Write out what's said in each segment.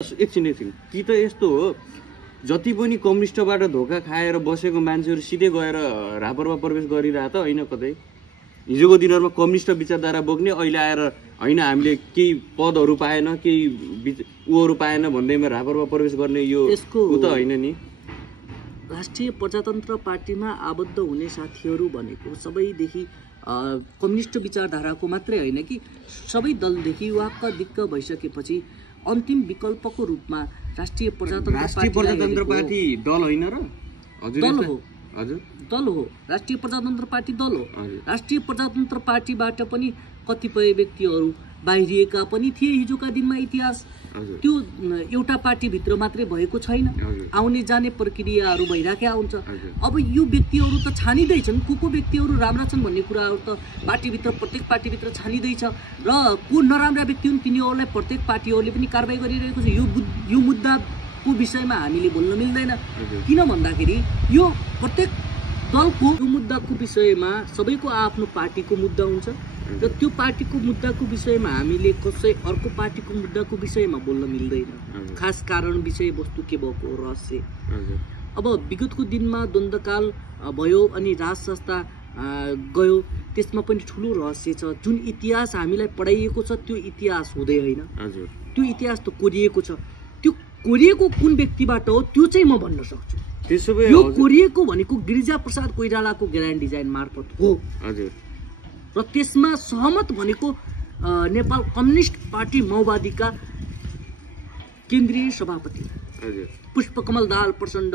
एकछिन कि त यस्तो हो जति पनि कम्युनिस्टबाट धोका खाएर बसेको मान्छेहरू सिधै गएर रापरमा प्रवेश गरिरह त होइन कतै हिजोको दिनहरुमा कम्युनिस्ट विचारधारा बोक्ने अहिले आएर होइन हामीले केही पदहरू पाएन केही उहरू पाएन भन्दैमा रापरमा प्रवेश गर्ने यो उ त होइन नि। राष्ट्रिय प्रजातन्त्र पार्टीमा आबद्ध हुने साथीहरू भनेको सबैदेखि कम्युनिस्ट विचारधाराको मात्रै होइन कि सबै दलदेखि वाक्क दिक्क भइसकेपछि अन्तिम विकल्पको रूपमा राष्ट्रिय प्रजातन्त्र पार्टी दल होइन र? हजुर दल हो। हजुर दल हो। राष्ट्रिय प्रजातन्त्र पार्टी दल हो। राष्ट्रिय प्रजातन्त्र पार्टीबाट पनि कतिपय व्यक्तिहरू बाहिरिएका पनि थिए हिजोका दिनमा। इतिहास त्यो एउटा पार्टी भित्र मात्रै भएको छैन, आउने जाने प्रक्रियाहरू भइराखेका हुन्छ। अब यो व्यक्तिहरू त छानिँदैछन्, को व्यक्तिहरू राम्रा छन् भन्ने कुराहरू त पार्टीभित्र प्रत्येक पार्टीभित्र छानिँदैछ र को नराम्रा व्यक्ति हुन् तिनीहरूलाई प्रत्येक पार्टीहरूले पनि कारबाही गरिरहेको छ। यो मुद्दाको विषयमा हामीले बोल्न मिल्दैन, किन भन्दाखेरि यो प्रत्येक दलको यो मुद्दाको विषयमा सबैको आफ्नो पार्टीको मुद्दा हुन्छ र त्यो पार्टीको मुद्दाको विषयमा हामीले कसै अर्को पार्टीको मुद्दाको विषयमा बोल्न मिल्दैन। खास कारण विषयवस्तु के भएको रहस्य। अब विगतको दिनमा द्वन्द्वकाल भयो अनि राज संस्था गयो, त्यसमा पनि ठुलो रहस्य छ। जुन इतिहास हामीलाई पढाइएको छ त्यो इतिहास हुँदै होइन, त्यो इतिहास त कोरिएको छ। त्यो कोरिएको कुन व्यक्तिबाट हो त्यो चाहिँ म भन्न सक्छु। यो कोरिएको भनेको गिरिजा प्रसाद कोइरालाको ग्रान्ड डिजाइन मार्फत हो र त्यसमा सहमत भनेको नेपाल कम्युनिस्ट पार्टी माओवादीका केन्द्रीय सभापति पुष्पकमल दाहाल प्रचण्ड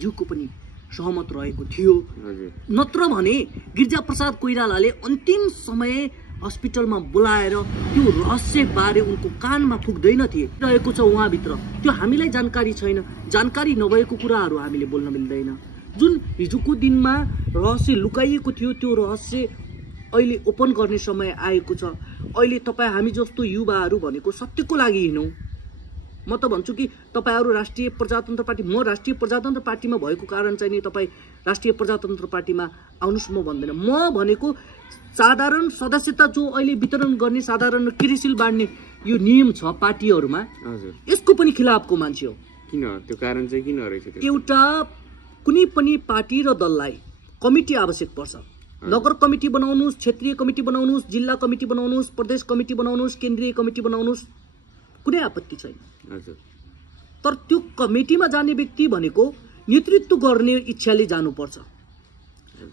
ज्यूको पनि सहमत रहेको थियो। नत्र भने गिरिजा प्रसाद कोइरालाले अन्तिम समय हस्पिटलमा बोलाएर त्यो रहस्य बारे उनको कानमा फुक्दैन थिए रहेको छ उहाँभित्र। त्यो हामीलाई जानकारी छैन, जानकारी नभएको कुराहरू हामीले बोल्न मिल्दैन। जुन हिजोको दिनमा रहस्य लुकाइएको थियो त्यो रहस्य अहिले ओपन गर्ने समय आएको छ। अहिले तपाईँ हामी जस्तो युवाहरू भनेको सत्यको लागि हिँडौँ। म त भन्छु कि तपाईँहरू राष्ट्रिय प्रजातन्त्र पार्टी, म राष्ट्रिय प्रजातन्त्र पार्टीमा भएको कारण चाहिँ नि तपाईँ राष्ट्रिय प्रजातन्त्र पार्टीमा आउनुहोस् म भन्दैन। म भनेको साधारण सदस्यता जो अहिले वितरण गर्ने साधारण क्रियाशील बाँड्ने यो नियम छ पार्टीहरूमा, यसको पनि खिलाफको मान्छे हो। किन त्यो कारण चाहिँ किन रहेछ? एउटा कुनै पनि पार्टी र दललाई कमिटी आवश्यक पर्छ। नगर कमिटी बनाउनुहोस्, क्षेत्रीय कमिटी बनाउनुहोस्, जिल्ला कमिटी बनाउनुहोस्, प्रदेश कमिटी बनाउनुहोस्, केन्द्रीय कमिटी बनाउनुहोस्, कुनै आपत्ति छैन। तर त्यो कमिटीमा जाने व्यक्ति भनेको नेतृत्व गर्ने इच्छाले जानुपर्छ।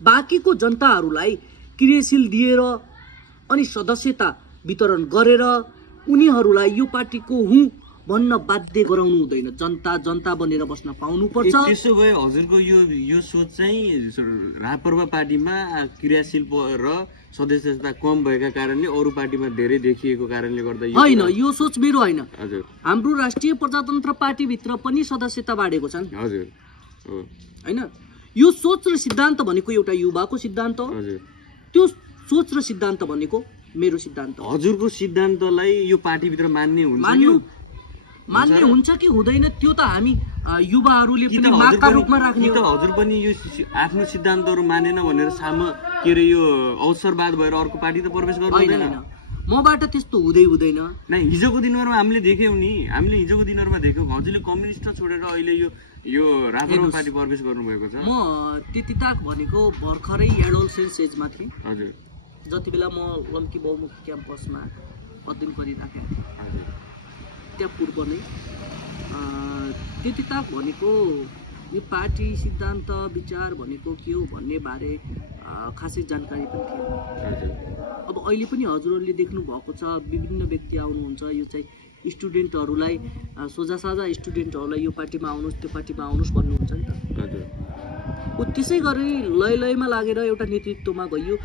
बाँकीको जनताहरूलाई क्रियाशील दिएर अनि सदस्यता वितरण गरेर उनीहरूलाई यो पार्टीको हुँ भन्न बाध्य गराउनु हुँदैन। जनता जनता बनेर बस्न पाउनुपर्छ। त्यसो भए हजुरको यो सोच चाहिँ राप्रपा पार्टीमा क्रियाशील र सदस्यता कम भएका कारणले अरू पार्टीमा धेरै देखिएको कारणले गर्दा होइन, यो सोच मेरो होइन। हाम्रो राष्ट्रिय प्रजातन्त्र पार्टीभित्र पनि सदस्यता बाँडेको छन्। हजुर होइन, यो सोच र सिद्धान्त भनेको एउटा युवाको सिद्धान्त हो। त्यो सोच र सिद्धान्त भनेको मेरो सिद्धान्त। हजुरको सिद्धान्तलाई यो पार्टीभित्र मान्ने हुन्छ कि हुँदैन त्यो त हामी युवाहरूले पनि मागका रूपमा राख्ने हो। हजुर पनि यो आफ्नो सिद्धान्तहरू मानेन भनेर के अरे यो अवसरवाद भएर अर्को पार्टी त प्रवेश गर्नु हुँदैन। मबाट त्यस्तो हुँदैन। हिजोको दिनहरुमा हामीले देख्यौं नि, हामीले हिजोको दिनहरुमा देख्यौं हजुरले कम्युनिस्ट छोडेर अहिले यो राप्रपा पार्टी प्रवेश गर्नु भएको छ। म त्यतिताक भनेको भर्खरै एडोलसेन्स एजमा थिएँ। हजुर जति बेला म लम्की बहुमुखी क्याम्पसमा अध्ययन गरिराखेको थिएँ त्यहाँ पूर्व नै त्यतिताक भनेको यो पार्टी सिद्धान्त विचार भनेको के हो भन्ने बारे खासै जानकारी पनि थिएन। अब अहिले पनि हजुरहरूले देख्नु भएको छ विभिन्न व्यक्ति आउनुहुन्छ, यो चाहिँ स्टुडेन्टहरूलाई सोझासाझा स्टुडेन्टहरूलाई यो पार्टीमा आउनुहोस् त्यो पार्टीमा आउनुहोस् भन्नुहुन्छ नि त। त्यसै गरी लयमा लागेर एउटा नेतृत्वमा गइयो।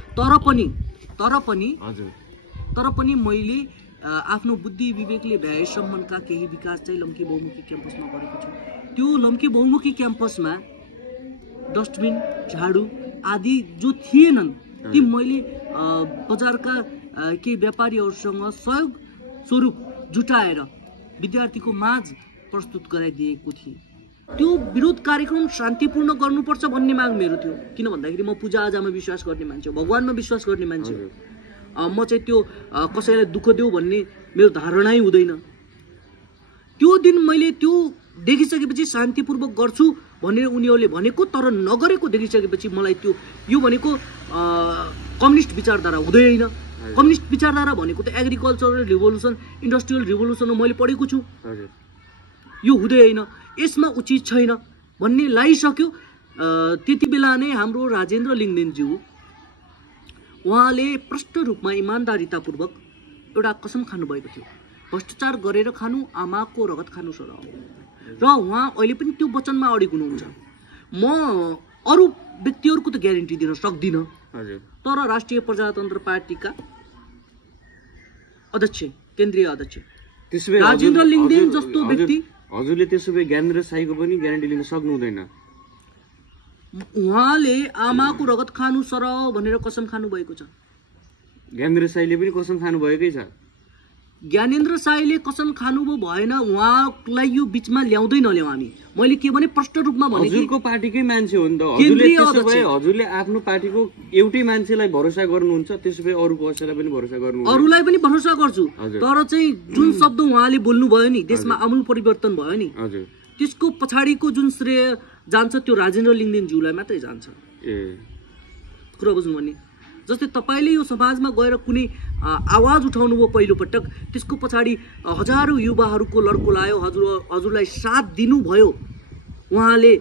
तर पनि मैले आफ्नो बुद्धि विवेकले भ्याएसम्मका केही विकास चाहिँ लम्की बहुमुखी क्याम्पसमा गरेको छु। त्यो लम्की बहुमुखी क्याम्पसमा डस्टबिन, झाडु आदि जो थिएनन् ती मैले बजारका केही व्यापारीहरूसँग सहयोग स्वरूप जुटाएर विद्यार्थीको माझ प्रस्तुत गराइदिएको थिएँ। त्यो विरोध कार्यक्रम शान्तिपूर्ण गर्नुपर्छ भन्ने माग मेरो थियो। किन भन्दाखेरि म पूजाआजामा विश्वास गर्ने मान्छे हो, भगवानमा विश्वास गर्ने मान्छे हो। म चाहिँ त्यो कसैलाई दुःख देऊ भन्ने मेरो धारणै हुँदैन। त्यो दिन मैले त्यो देखिसकेपछि शान्तिपूर्वक गर्छु भनेर उनीहरूले भनेको तर नगरेको देखिसकेपछि मलाई त्यो यो भनेको कम्युनिस्ट विचारधारा हुँदैन। कम्युनिस्ट विचारधारा भनेको त एग्रिकल्चरल रिभोल्युसन, इन्डस्ट्रियल रिभोल्युसन मैले पढेको छु। यो हुँदैन, यसमा उचित छैन भन्ने लागिसक्यो। त्यति बेला नै हाम्रो राजेन्द्र लिङ्गदेनज्यू उहाँले प्रष्ट रूपमा इमान्दारितापूर्वक एउटा कसम खानुभएको थियो, भ्रष्टाचार गरेर खानु आमाको रगत खानु सरह। र उहाँ अहिले पनि त्यो वचनमा अडिग हुनुहुन्छ। म अरू व्यक्तिहरूको त ग्यारेन्टी दिन सक्दिनँ, तर राष्ट्रिय प्रजातन्त्र पार्टीका अध्यक्ष, केन्द्रीय अध्यक्ष राजेन्द्र लिङ्गदेन जस्तो व्यक्ति, हजुरले त्यसो भए ज्ञानेन्द्र साईको पनि ग्यारेन्टी लिन सक्नु हुँदैन। उहाँले आमाको रगत खानु सरह भनेर कसम खानु भएको छ। ज्ञानेन्द्र साईले पनि कसम खानु भएकै छ। ज्ञानेन्द्र साईले कसम खानुभयो भएन, उहाँलाई यो बीचमा ल्याउँदै नल्याउँ हामी। मैले के भने प्रष्ट रूपमा भने हजुरको पार्टीकै मान्छे हो नि त। हजुरले आफ्नो पार्टीको एउटै मान्छेलाई भरोसा गर्नुहुन्छ, त्यसो भए अरूको कसैलाई पनि भरोसा गर्नु। अरूलाई पनि भरोसा गर्छु, तर चाहिँ जुन शब्द उहाँले बोल्नु भयो नि, देशमा आमूल परिवर्तन भयो नि, त्यसको पछाडिको जुन श्रेय जान्छ त्यो राजेन्द्र लिङ्गदेनज्यूलाई मात्रै जान्छ। कुरा बुझ्नु भने जस्तै तपाईँले यो समाजमा गएर कुनै आवाज उठाउनु भयो पहिलो पटक, त्यसको पछाडि हजारौँ युवाहरूको लड्को लायो, हजुरलाई साथ दिनुभयो उहाँले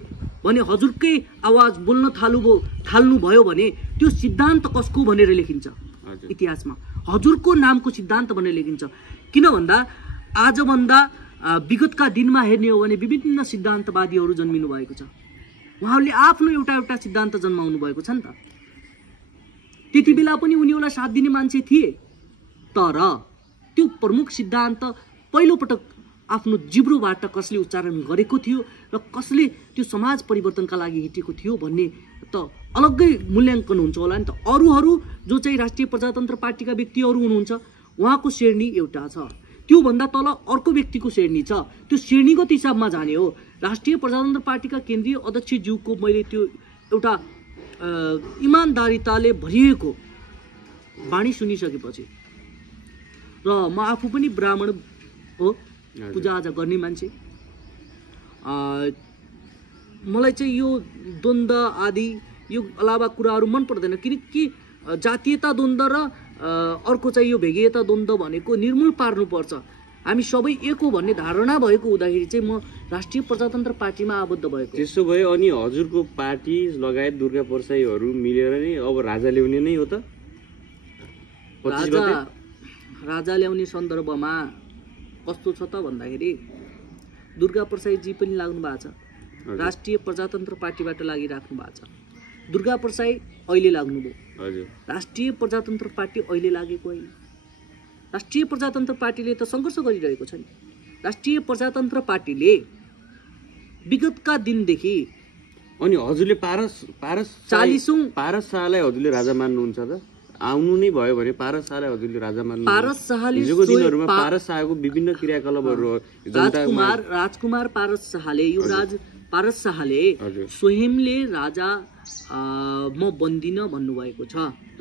भने हजुरकै आवाज बोल्न थाल्नुभयो भने त्यो सिद्धान्त कसको भनेर लेखिन्छ इतिहासमा, हजुरको नामको सिद्धान्त भनेर लेखिन्छ। किन भन्दा आजभन्दा विगतका दिनमा हेर्ने हो भने विभिन्न सिद्धान्तवादीहरू जन्मिनु भएको छ। उहाँहरूले आफ्नो एउटा सिद्धान्त जन्माउनु भएको छ नि त। त्यति बेला पनि उनीहरूलाई साथ दिने मान्छे थिए, तर त्यो प्रमुख सिद्धान्त पहिलोपटक आफ्नो जिब्रोबाट कसले उच्चारण गरेको थियो र कसले त्यो समाज परिवर्तनका लागि हिँडेको थियो भन्ने त अलग्गै मूल्याङ्कन हुन्छ होला नि त। अरूहरू जो चाहिँ राष्ट्रिय प्रजातन्त्र पार्टीका व्यक्तिहरू हुनुहुन्छ उहाँको श्रेणी एउटा छ, त्योभन्दा तल अर्को व्यक्तिको श्रेणी छ। त्यो श्रेणीगत हिसाबमा जाने हो। राष्ट्रिय प्रजातन्त्र पार्टीका केन्द्रीय अध्यक्षज्यूको मैले त्यो एउटा इमान्दारिताले भरिएको वाणी सुनिसकेपछि, र म आफू पनि ब्राह्मण हो, पूजाआजा गर्ने मान्छे, मलाई चाहिँ यो द्वन्द्व आदि यो अलावा कुराहरू मन पर्दैन। किनकि जातीयता द्वन्द्व र अर्को चाहिँ यो भेगीयता द्वन्द्व भनेको निर्मूल पार्नुपर्छ। हामी सबै एक हो भन्ने धारणा भएको हुँदाखेरि चाहिँ म राष्ट्रिय प्रजातन्त्र पार्टीमा आबद्ध भएको। त्यसो भए अनि हजुरको पार्टी लगायत दुर्गा परसाईहरू मिलेर नै अब राजा ल्याउने नै हो त? राजा ल्याउने सन्दर्भमा कस्तो छ त भन्दाखेरि दुर्गा परसाईजी पनि लाग्नु भएको छ, राष्ट्रिय प्रजातन्त्र पार्टीबाट लागिराख्नु भएको छ। दुर्गा परसाई अहिले लाग्नुभयो, राष्ट्रिय प्रजातन्त्र पार्टी अहिले लागेको होइन। राष्ट्रिय प्रजातन्त्र पार्टीले त सङ्घर्ष गरिरहेको छ नि। राष्ट्रिय प्रजातन्त्र पार्टीले विगतका दिनदेखि अनि हजुरले पारस शाहलाई हजुरले राजा मान्नुहुन्छ त? आउनु नै भयो भने पारस शाहलाई हजुरले राजा मान्नु? पारस शाहले हिजोको दिनहरूमा पारस शाहको विभिन्न क्रियाकलापहरू राजकुमार पारस शाहले, युवराज पारस शाहले स्वयंले राजा म बन्दिन भन्नुभएको छ।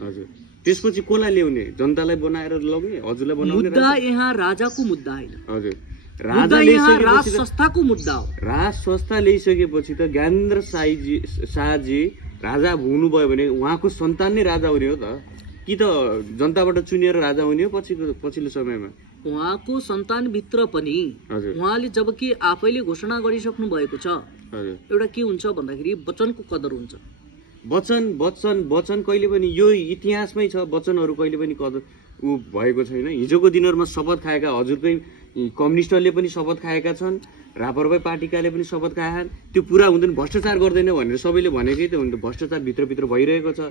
हजुर, त्यसपछि कसलाई ल्याउने? जनतालाई बनाएर लग्ने? हजुरलाई बनाउने? मुद्दा यहाँ राजाको मुद्दा होइन। हजुर, राज संस्थाको मुद्दा हो। राज संस्था ल्याइसकेपछि त ज्ञानेन्द्र शाहजी राजा हुनुभयो भने उहाँको सन्तान नै राजा हुने हो त कि त जनताबाट चुनिएर राजा हुने हो पछिल्लो समयमा? उहाँको सन्तानभित्र पनि उहाँले जबकि आफैले घोषणा गरिसक्नु भएको छ, एउटा के हुन्छ भन्दाखेरि वचनको कदर हुन्छ। वचन कहिले पनि यो इतिहासमै छ, वचनहरू कहिले पनि कदर भएको छैन। हिजोको दिनहरूमा शपथ खाएका हजुरकै कम्युनिस्टहरूले पनि शपथ खाएका छन्, रापरपा पार्टीकाले पनि शपथ खाएछन्, त्यो पुरा हुँदैन, भ्रष्टाचार गर्दैन भनेर सबैले भनेकै त हुन्छ। भ्रष्टाचार भित्रभित्र भइरहेको छ,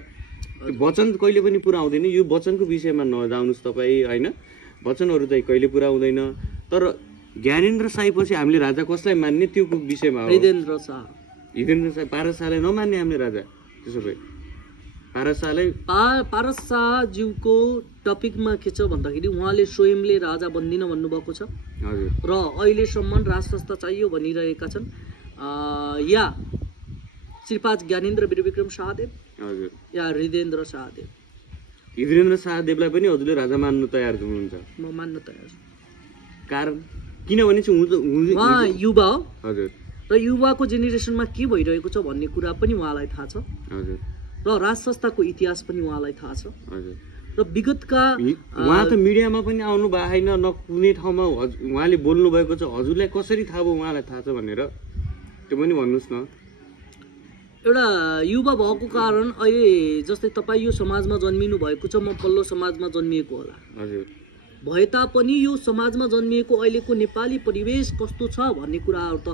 वचन कहिले पनि पुरा हुँदैन। यो वचनको विषयमा नजाउनुहोस् तपाईँ, होइन? वचनहरू चाहिँ कहिले पुरा हुँदैन। तर ज्ञानेन्द्र शाहपछि हामीले राजा कसलाई मान्ने त्यो विषयमा? हृदेन्द्र शाह, पारस शाहलाई नमान्ने हामीले राजा? त्यसो भए पारस शाहज्यूको टपिकमा के छ भन्दाखेरि उहाँले स्वयंले राजा बन्दिन भन्नुभएको छ र अहिलेसम्म राज संस्था चाहियो भनिरहेका छन्। या श्रीपाद ज्ञानेन्द्र वीरविक्रम शाहदेव या हृदेन्द्र शाहदेव। हृदेन्द्र शाहदेवलाई पनि हजुरले राजा मान्नु तयार हुनुहुन्छ? म मान्न तयार छु। कारण किनभने चाहिँ उहाँ युवा हो हजुर र युवाको जेनेरेसनमा के भइरहेको छ भन्ने कुरा पनि उहाँलाई थाहा छ हजुर र राज संस्थाको इतिहास पनि उहाँलाई थाहा छ हजुर र विगतका उहाँ त मिडियामा पनि आउनु भएको छैन न कुनै ठाउँमा उहाँले बोल्नु भएको छ हजुरलाई कसरी थाहा भयो उहाँलाई थाहा छ भनेर त्यो पनि भन्नुहोस् न एउटा युवा भएको कारण अहिले जस्तै तपाईँ यो समाजमा जन्मिनु भएको छ म पल्लो समाजमा जन्मिएको होला हजुर भए तापनि यो समाजमा जन्मिएको अहिलेको नेपाली परिवेश कस्तो छ भन्ने कुराहरू त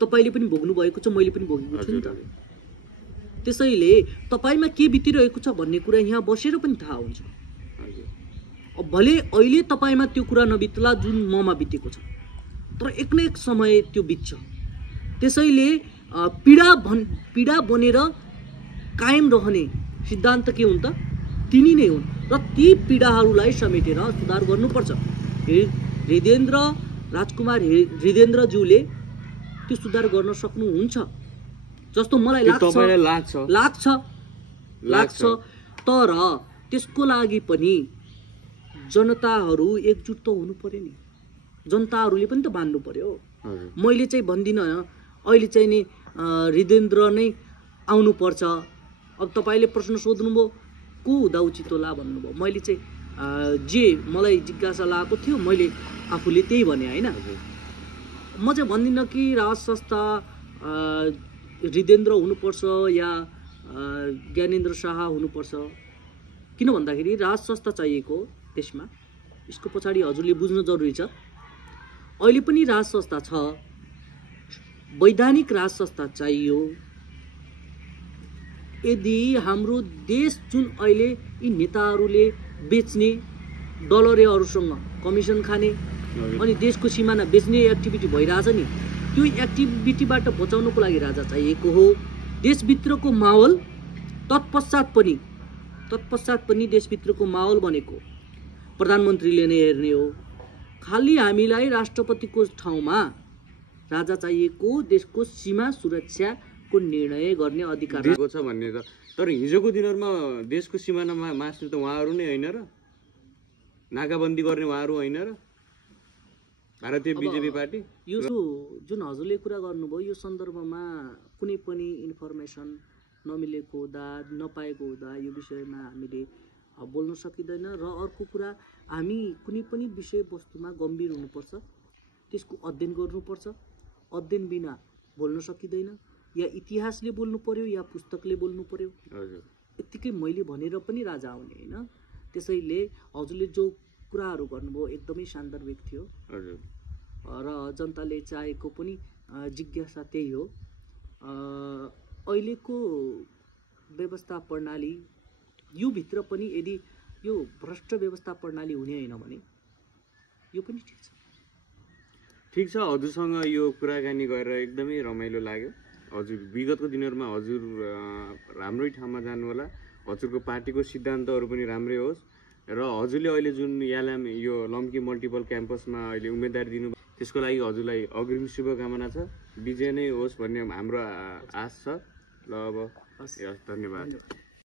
तपाईँले पनि भोग्नु भएको छ मैले पनि भोगेको छु नि त त्यसैले तपाईँमा के बितिरहेको छ भन्ने कुरा यहाँ बसेर पनि थाहा हुन्छ भले अहिले तपाईँमा त्यो कुरा नबित्ला जुन ममा बितेको छ तर एक न एक समय त्यो बित्छ त्यसैले पीडा बनेर कायम रहने सिद्धान्त के हुन् त तिनी नै हुन् र ती पीडाहरूलाई समेटेर सुधार गर्नुपर्छ हृदेन्द्र राजकुमार हृदेन्द्रज्यूले त्यो सुधार गर्न सक्नुहुन्छ जस्तो मलाई लाग्छ तर त्यसको लागि पनि जनताहरू एकजुट त हुनु पर्यो नि जनताहरूले पनि त बान्नु पर्यो मैले चाहिँ भन्दिनँ अहिले चाहिँ नि हृदेन्द्र नै आउनुपर्छ अब तपाईँले प्रश्न सोध्नुभयो को हुँदा उचित होला भन्नुभयो मैले चाहिँ जे मलाई जिज्ञासा लागेको थियो मैले आफूले त्यही भने होइन म चाहिँ भन्दिनँ कि राज संस्था हृदेन्द्र हुनुपर्छ या ज्ञानेन्द्र शाह हुनुपर्छ किन भन्दाखेरि राज संस्था चाहिएको त्यसमा यसको पछाडि हजुरले बुझ्न जरुरी छ अहिले पनि राज संस्था छ वैधानिक राज संस्था चाहियो यदि हाम्रो देश जुन अहिले यी नेताहरूले बेच्ने डलरहरूसँग कमिसन खाने अनि देशको सिमाना बेच्ने एक्टिभिटी भइरहेछ नि त्यो एक्टिभिटीबाट बचाउनको लागि राजा चाहिएको हो देशभित्रको माहौल तत्पश्चात पनि देशभित्रको माहौल बनेको प्रधानमन्त्रीले नै हेर्ने हो खाली हामीलाई राष्ट्रपतिको ठाउँमा राजा चाहिएको देशको सीमा सुरक्षाको निर्णय गर्ने अधिकार छ भन्ने त तर हिजोको दिनहरुमा देशको सीमानामा मास्टर त उहाँहरु नै हैन र नाकाबन्दी गर्ने उहाँहरु हैन र भारतीय बीजेपी पार्टी यो जुन हजुरले कुरा गर्नुभयो यो सन्दर्भमा कुनै पनि इन्फर्मेसन नमिलेको हुँदा नपाएको हुँदा यो विषयमा हामीले बोल्न सकिदैन र अर्को कुरा हामी कुनै पनि विषयवस्तुमा गम्भीर हुनुपर्छ त्यसको अध्ययन गर्नुपर्छ अध्ययन बिना बोल्न सकिदैन या इतिहासले बोल्नु पर्यो या पुस्तकले बोल्नु पर्यो यतिकै मैले भनेर पनि राजा आउने हैन त्यसैले हजुरले जो कुराहरू गर्नुभयो एकदमै सान्दर्भिक थियो र जनताले चाहेको पनि जिज्ञासा त्यही हो अहिलेको व्यवस्था प्रणाली यो भित्र पनि यदि यो भ्रष्ट व्यवस्था प्रणाली हुने हैन भने यो पनि ठिक छ हजुरसँग यो कुराकानी गरेर एकदमै रमाइलो लाग्यो हजुर विगतको दिनहरुमा हजुर राम्रै ठाउँमा जानु होला हजुरको पार्टीको सिद्धान्तहरु पनि राम्रै होस् र हजुरले अहिले जुन यालाम यो लम्की मल्टिपल क्याम्पसमा अहिले उम्मेदवारी दिनु त्यसको लागि हजुरलाई अग्रिम शुभकामना छ विजय नै होस् भन्ने हाम्रो आश छ ल अब धन्यवाद